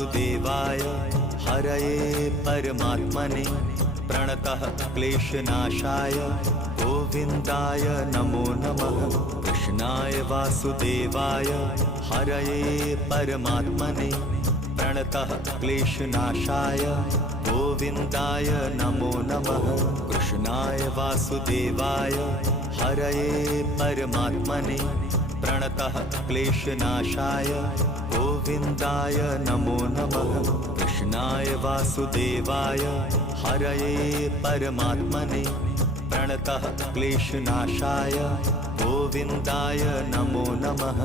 वासुदेवाय हरये परमात्मने प्रणतः क्लेशनाशाय गोविन्दाय नमो नमः। कृष्णाय वासुदेवाय हरये परमात्मने प्रणतः क्लेशनाशाय गोविन्दाय नमो नमः। कृष्णाय वासुदेवाय हरये परमात्मने प्रणतः क्लेशनाशाय गोविन्दाय नमो नमः। कृष्णाय वासुदेवाय हरये परमात्मने प्रणतः क्लेशनाशाय गोविन्दाय नमो नमः।